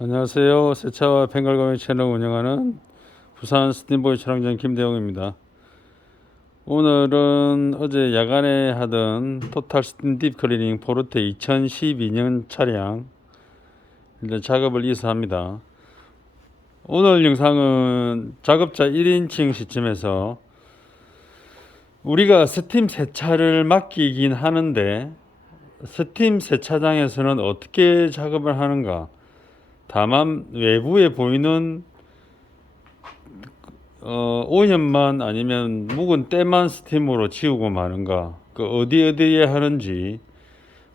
안녕하세요. 세차와 펜갈가미 채널 운영하는 부산 스팀보이 촬영장 김대용입니다. 오늘은 어제 야간에 하던 토탈 스팀 딥 클리닝 포르테 2012년 차량 이제 작업을 이어서 합니다. 오늘 영상은 작업자 1인칭 시점에서 우리가 스팀 세차를 맡기긴 하는데 스팀 세차장에서는 어떻게 작업을 하는가, 다만 외부에 보이는 오염만 아니면 묵은 때만 스팀으로 지우고 마는가, 그 어디에 하는지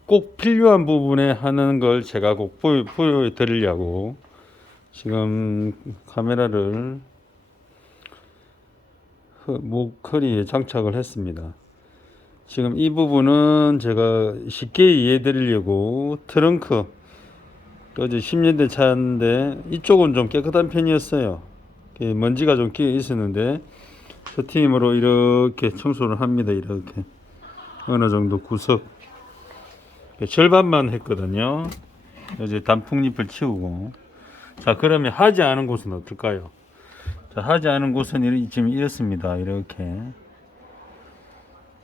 꼭 필요한 부분에 하는 걸 제가 꼭 보여드리려고 지금 카메라를 목걸이에 장착을 했습니다. 지금 이 부분은 제가 쉽게 이해해 드리려고 트렁크, 어제 10년대 차인데 이쪽은 좀 깨끗한 편이었어요. 먼지가 좀 끼어 있었는데 스팀으로 이렇게 청소를 합니다. 이렇게 어느 정도 구석 절반만 했거든요. 이제 단풍잎을 치우고. 자, 그러면 하지 않은 곳은 어떨까요? 자, 하지 않은 곳은 지금 이렇습니다.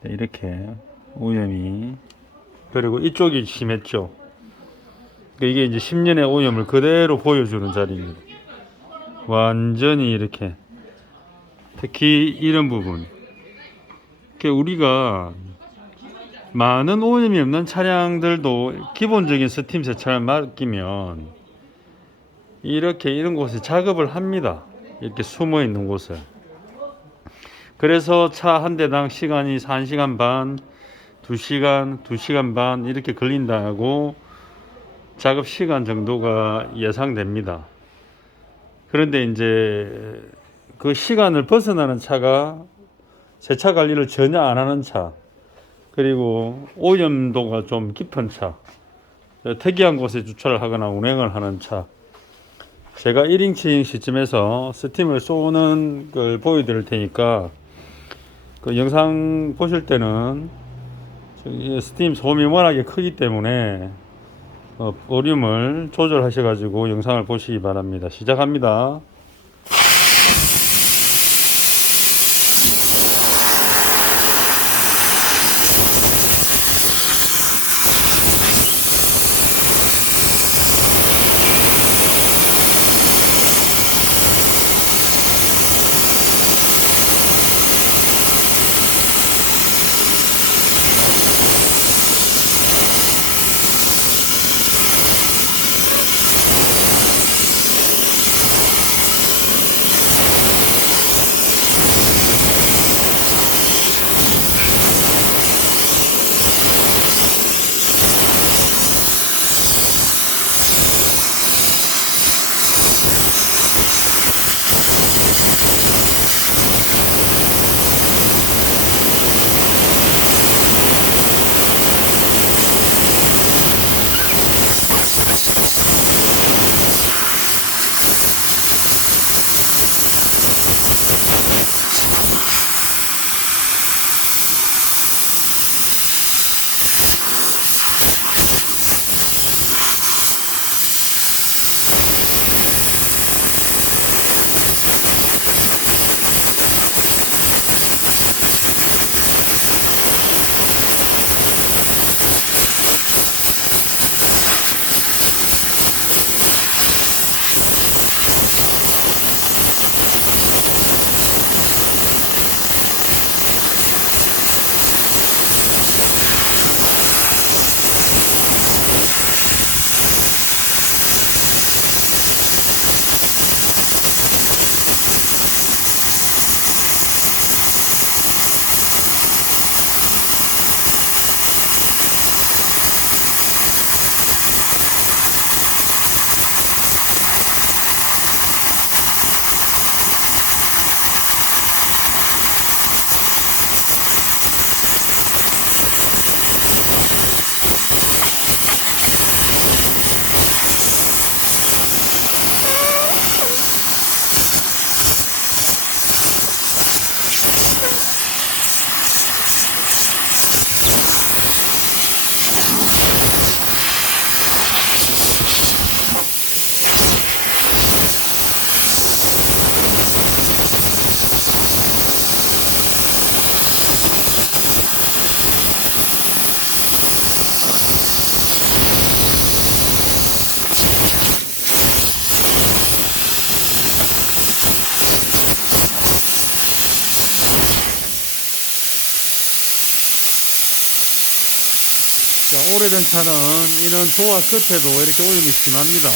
이렇게 오염이, 그리고 이쪽이 심했죠. 이게 이제 10년의 오염을 그대로 보여주는 자리입니다. 완전히 이렇게, 특히 이런 부분, 우리가 많은 오염이 없는 차량들도 기본적인 스팀 세차를 맡기면 이렇게 이런 곳에 작업을 합니다. 이렇게 숨어 있는 곳에. 그래서 차 한 대당 시간이 1시간 반, 2시간 반 이렇게 걸린다고 작업 시간 정도가 예상됩니다. 그런데 이제 그 시간을 벗어나는 차가 세차 관리를 전혀 안 하는 차, 그리고 오염도가 좀 깊은 차, 특이한 곳에 주차를 하거나 운행을 하는 차, 제가 1인칭 시점에서 스팀을 쏘는 걸 보여드릴 테니까 그 영상 보실 때는 스팀 소음이 워낙에 크기 때문에 볼륨을 조절하셔가지고 영상을 보시기 바랍니다. 시작합니다. 오래된 차는 이런 도어 끝에도 이렇게 오염이 심합니다.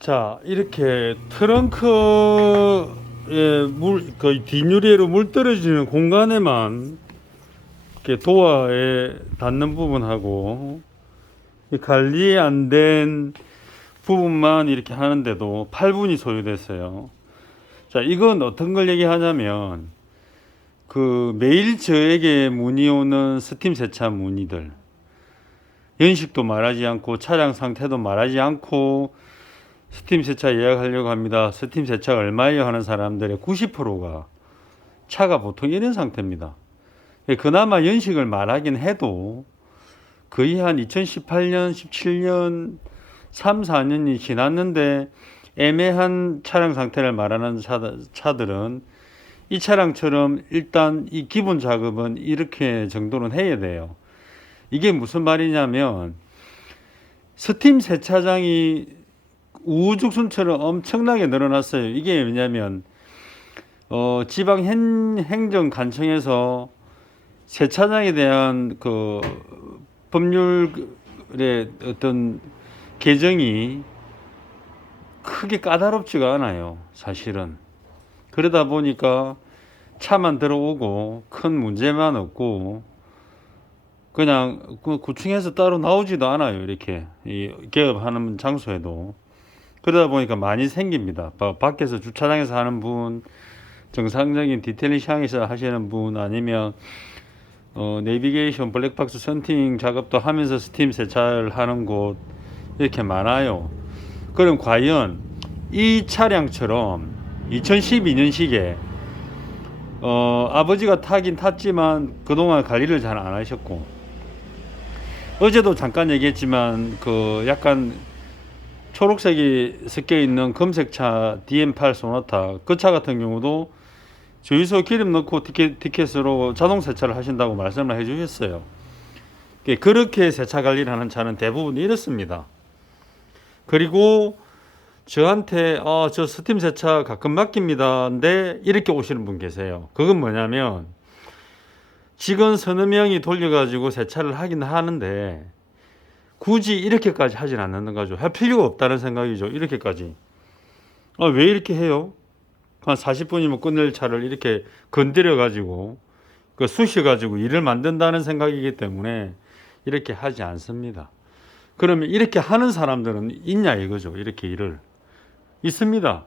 자, 이렇게 트렁크에 거의 뒷유리로 물 떨어지는 공간에만 이렇게 도어에 닿는 부분하고 관리 안 된 부분만 이렇게 하는데도 8분이 소요됐어요. 자, 이건 어떤 걸 얘기하냐면 매일 저에게 문의 오는 스팀 세차 문의들, 연식도 말하지 않고 차량 상태도 말하지 않고 스팀 세차 예약하려고 합니다. 스팀 세차 얼마예요? 하는 사람들의 90%가 차가 보통 이런 상태입니다. 그나마 연식을 말하긴 해도 거의 한 2018년, 17년, 3, 4년이 지났는데 애매한 차량 상태를 말하는 차들은 이 차량처럼 일단 이 기본 작업은 이렇게 정도는 해야 돼요. 이게 무슨 말이냐면 스팀 세차장이 우후죽순처럼 엄청나게 늘어났어요. 이게 왜냐면 지방 행정관청에서 세차장에 대한 법률의 어떤 개정이 크게 까다롭지가 않아요, 사실은. 그러다 보니까 차만 들어오고 큰 문제만 없고 그냥 구청에서 따로 나오지도 않아요, 이렇게 이 개업하는 장소에도. 그러다 보니까 많이 생깁니다. 밖에서 주차장에서 하는 분, 정상적인 디테일링 샹에서 하시는 분, 아니면 내비게이션, 블랙박스 선팅 작업도 하면서 스팀 세차를 하는 곳 이렇게 많아요. 그럼 과연 이 차량처럼 2012년식에 아버지가 타긴 탔지만 그동안 관리를 잘 안 하셨고, 어제도 잠깐 얘기했지만 약간 초록색이 섞여 있는 검색차 DM8 소나타, 그 차 같은 경우도 주유소 기름 넣고 티켓으로 자동 세차를 하신다고 말씀을 해 주셨어요. 그렇게 세차 관리를 하는 차는 대부분 이렇습니다. 그리고 저한테 저 스팀 세차 가끔 맡깁니다. 근데 이렇게 오시는 분 계세요. 그건 뭐냐면 직원 서너 명이 돌려가지고 세차를 하긴 하는데 굳이 이렇게까지 하진 않는 거죠. 할 필요가 없다는 생각이죠. 이렇게까지. 왜 이렇게 해요? 한 40분이면 끝낼 차를 이렇게 건드려 가지고 쑤셔 가지고 일을 만든다는 생각이기 때문에 이렇게 하지 않습니다. 그러면 이렇게 하는 사람들은 있냐 이거죠. 이렇게 일을. 있습니다.